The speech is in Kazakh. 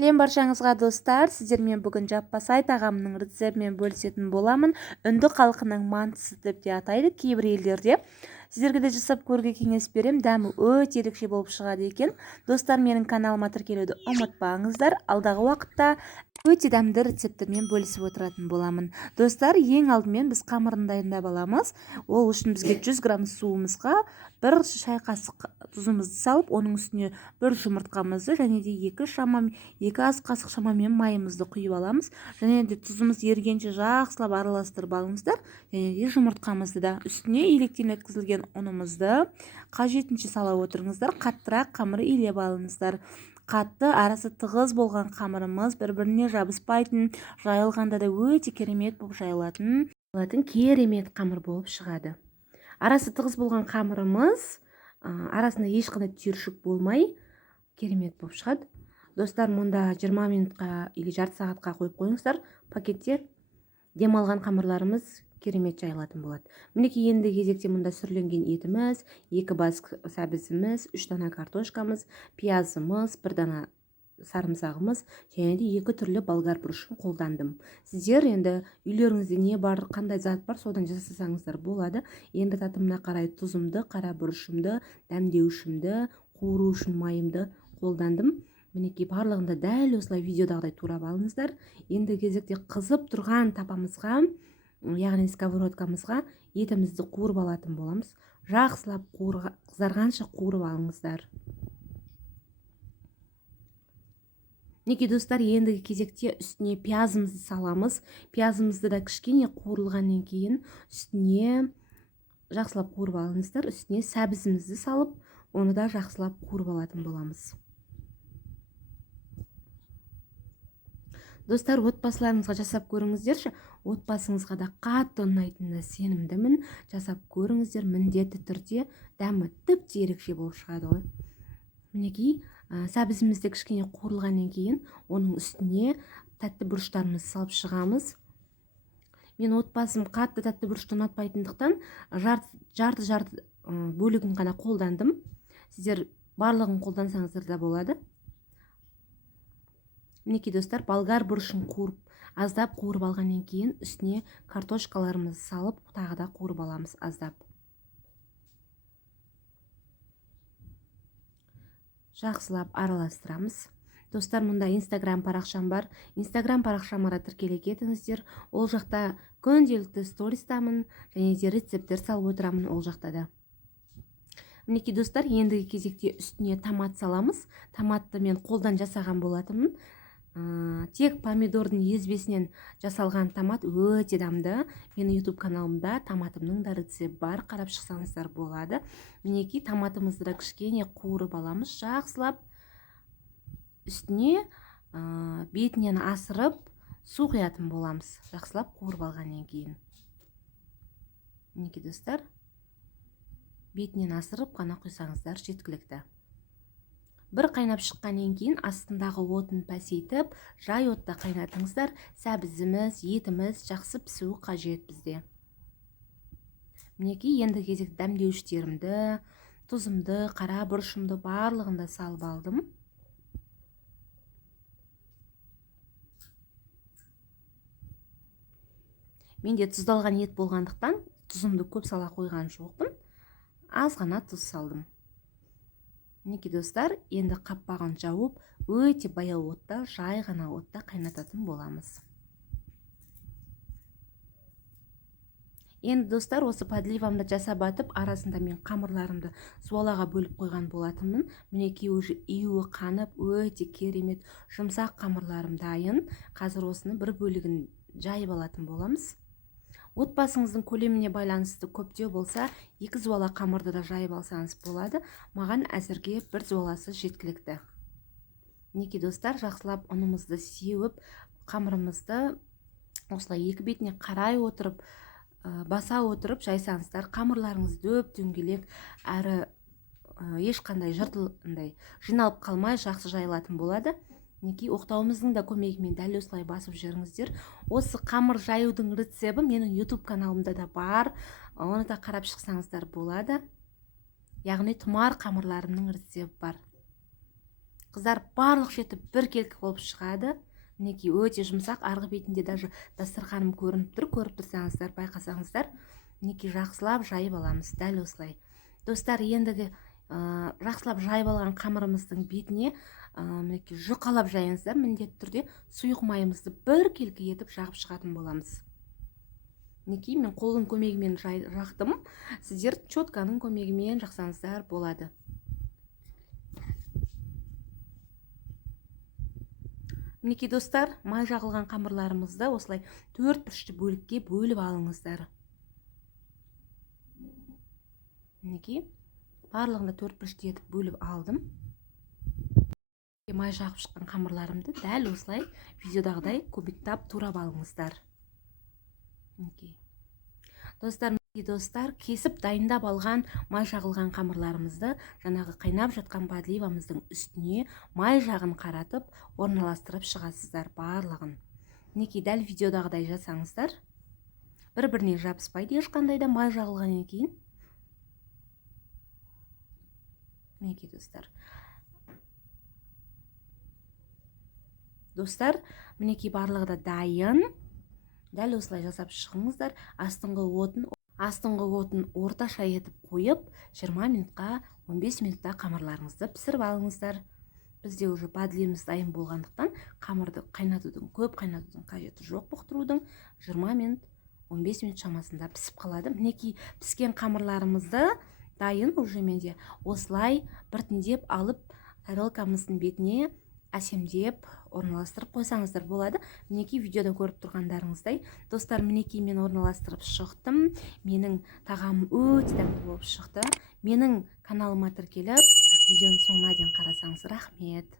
Сәлем баршаңызға достар, сіздермен бүгін жаппасай тағамның рецептімен бөлісетін боламын. Үнді халқының мантысы деп те атайды кейбір елдерде. Сіздерге де жасап көруге кеңес берем. Дәмі өте ерекше болып шығады екен. Достар, менің каналыма тіркелуді ұмытпаңыздар. Алдағы уақытта өте дәмді рецепттермен бөлісіп отыратын боламын. Достар, ең алдымен біз қамырын дайындап аламыз. Ол үшін бізге 100 грамм суымызға 1 шай қасық тұзымызды салып, оның үстіне 1 жұмыртқамызды және де 2 ас қасық шамамен майымызды құйып аламыз. Және де тұзымыз ергенше жақсылап араластырып алыңыздар. Және де жұмыртқамызды да үстіне електен өткізілген ұнымызды қажетінше сала отырыңыздар. Қаттырақ қамыр илеп алыңыздар. Қатты, арасы тығыз болған қамырымыз бір-біріне жабыспайтын, жайылғанда да өте керемет болып жайылатын керемет қамыр болып шығады. Арасы тығыз болған қамырымыз арасында ешқандай түйіршік болмай керемет болып шығады. Достар, мұнда 20 минутқа или жарты сағатқа қойып қойыңыздар. Пакетте демалған қамырларымыз керемет жайылатын болады. Мінекей енді кезекте мұнда сүрленген етіміз, 2 бас сәбізіміз, 3 дана картошкамыз, пиязымыз, 1 дана сарымсағымыз және де 2 түрлі болгар бұрышын қолдандым. Сіздер енді үйлеріңізде не бар, қандай зат бар, содан жасасаңыздар болады. Енді татымына қарай тұзымды, қара бұрышымды, дәмдеушімді, қуыру үшін майымды қолдандым. Мінекей барлығында дәл осылай видеодағыдай турап алыңыздар. Енді кезекте қызып тұрған тапамызға, яғни сковородкамызға етімізді қуырып алатын боламыз. Жақсылап қызарғанша қуырып алыңыздар. Мінекей достар, ендігі кезекте үстіне пиязымызды саламыз. Пиязымызды да кішкене қуырылғаннан кейін үстіне жақсылап қуырып алыңыздар. Үстіне сәбізімізді салып, оны да жақсылап қуырып алатын боламыз. Достар, отбасыларыңызға жасап көріңіздерші. Отбасыңызға да қатты ұнайтынына сенімдімін. Жасап көріңіздер, міндетті түрде дәмі тіпті ерекше болып шығады ғой. Мінекей сәбізімізді кішкене қуырылғаннан кейін оның үстіне тәтті бұрыштарымызды салып шығамыз. Мен отбасым қатты тәтті бұрышты ұнатпайтындықтан жарты бөлігін ғана қолдандым. Сіздер барлығын қолдансаңыздар да болады. Мінекей достар, болгар бұрышын аздап қуырып алғаннан кейін үстіне картошкаларымызды салып, тағы да қуырып аламыз аздап. Жақсылап араластырамыз. Достар, мұнда инстаграм парақшам бар. Инстаграм парақшама тіркеле кетіңіздер. Ол жақта күнделікті стористамын және де рецепттер салып отырамын ол жақта да. Мінекей достар, ендігі кезекте үстіне томат саламыз. Томатты мен қолдан жасаған болатынмын. Тек помидордың езбесінен жасалған томат өте дәмді. Менің YouTube каналымда томатымның да рецепті бар, қарап шықсаңыздар болады. Мінекей томатымызды да кішкене қуырып аламыз, жақсылап. Үстіне бетінен асырып су құятын боламыз, жақсылап қуырып алғаннан кейін. Мінекей достар, бетінен асырып қана құйсаңыздар жеткілікті. Бір қайнап шыққаннан кейін астындағы отын пәсейтіп, жай отта қайнатыңыздар. Сәбізіміз, етіміз жақсы пісуі қажет бізде. Мінекей енді кезек дәмдеуштерімді, тұзымды, қара бұрышымды барлығында салып алдым. Менде тұздалған ет болғандықтан тұзымды көп сала қойған жоқпын. Аз ғана тұз салдым. Мінекей достар, енді қаппағын жауып, өте баяу отта, жай ғана отта қайнататын боламыз. Енді достар, осы подливамды жасап атып, арасында мен қамырларымды суалаға бөліп қойған болатынмын. Мінекей уже июі қанып, өте керемет жұмсақ қамырларым дайын. Қазір осыны бір бөлігін жайып алатын боламыз. Отбасыңыздың көлеміне байланысты көптеу болса, 2 зуала қамырды да жайып алсаңыз болады. Маған әзірге 1 зуаласы жеткілікті. Мінекей достар, жақсылап ұнымызды сеуіп, қамырымызды осылай екі бетіне қарай отырып, баса отырып жайсаңыздар, қамырларыңыз дөп дөңгелек әрі ешқандай жыртылындай жиналып қалмай жақсы жайылатын болады. Мінекей оқтауымыздың да көмегімен дәл осылай басып жүріңіздер. Осы қамыр жаюдың рецебі менің YouTube каналымда да бар. Оны да қарап шықсаңыздар болады. Яғни тұмар қамырларымның рецебі бар. Қыздар барлық шеті біркелкі болып шығады. Мінекей өте жұмсақ, арғы бетінде даже дастарханым көрініп тұр. Көріп тұрсаңыздар, байқасаңыздар, мінекей жақсылап жайып аламыз, дәл осылай. Достар, ендігі жақсылап жайып алған қамырымыздың бетіне мінекей жұқалап жайыңыздар. Міндетті түрде сұйық майымызды біркелкі етіп жағып шығатын боламыз. Мінекей мен қолдың көмегімен жақтым. Сіздер четканың көмегімен жақсаңыздар болады. Мінекей достар, май жағылған қамырларымызды осылай 4 бұрышты бөлікке бөліп алыңыздар. Мінекей барлығында 4 бұрышты етіп бөліп алдым. Май жағып шыққан қамырларымды дәл осылай видеодағыдай кубиктап турап алыңыздар. Мінекей достар, кесіп дайындап алған май жағылған қамырларымызды жаңағы қайнап жатқан подливамыздың үстіне май жағын қаратып орналастырып шығасыздар барлығын. Мінекей дәл видеодағыдай жасаңыздар. Бір-біріне жабыспайды ешқандай да май жағылғаннан кейін. Мінекей достар, мінекей барлығы да дайын. Дәл осылай жасап шығыңыздар. Астыңғы отын орташа етіп қойып, 20 минутқа, 15 минутта қамырларыңызды пісіріп алыңыздар. Бізде уже подливамыз дайын болғандықтан, қамырды көп қайнатудың қажеті жоқ, бұқтырудың. 20 минут, 15 минут шамасында пісіп қалады. Мінекей піскен қамырларымызды дайын уже менде осылай біртіндеп алып, тарелкамыздың бетіне әсемдеп орналастырып қойсаңыздар болады. Мінекей видеода көріп тұрғандарыңыздай, достар, мінекей мен орналастырып шықтым. Менің тағамым өте дәмді болып шықты. Менің каналыма тіркеліп, видеоның соңына дейін қарасаңыз рахмет.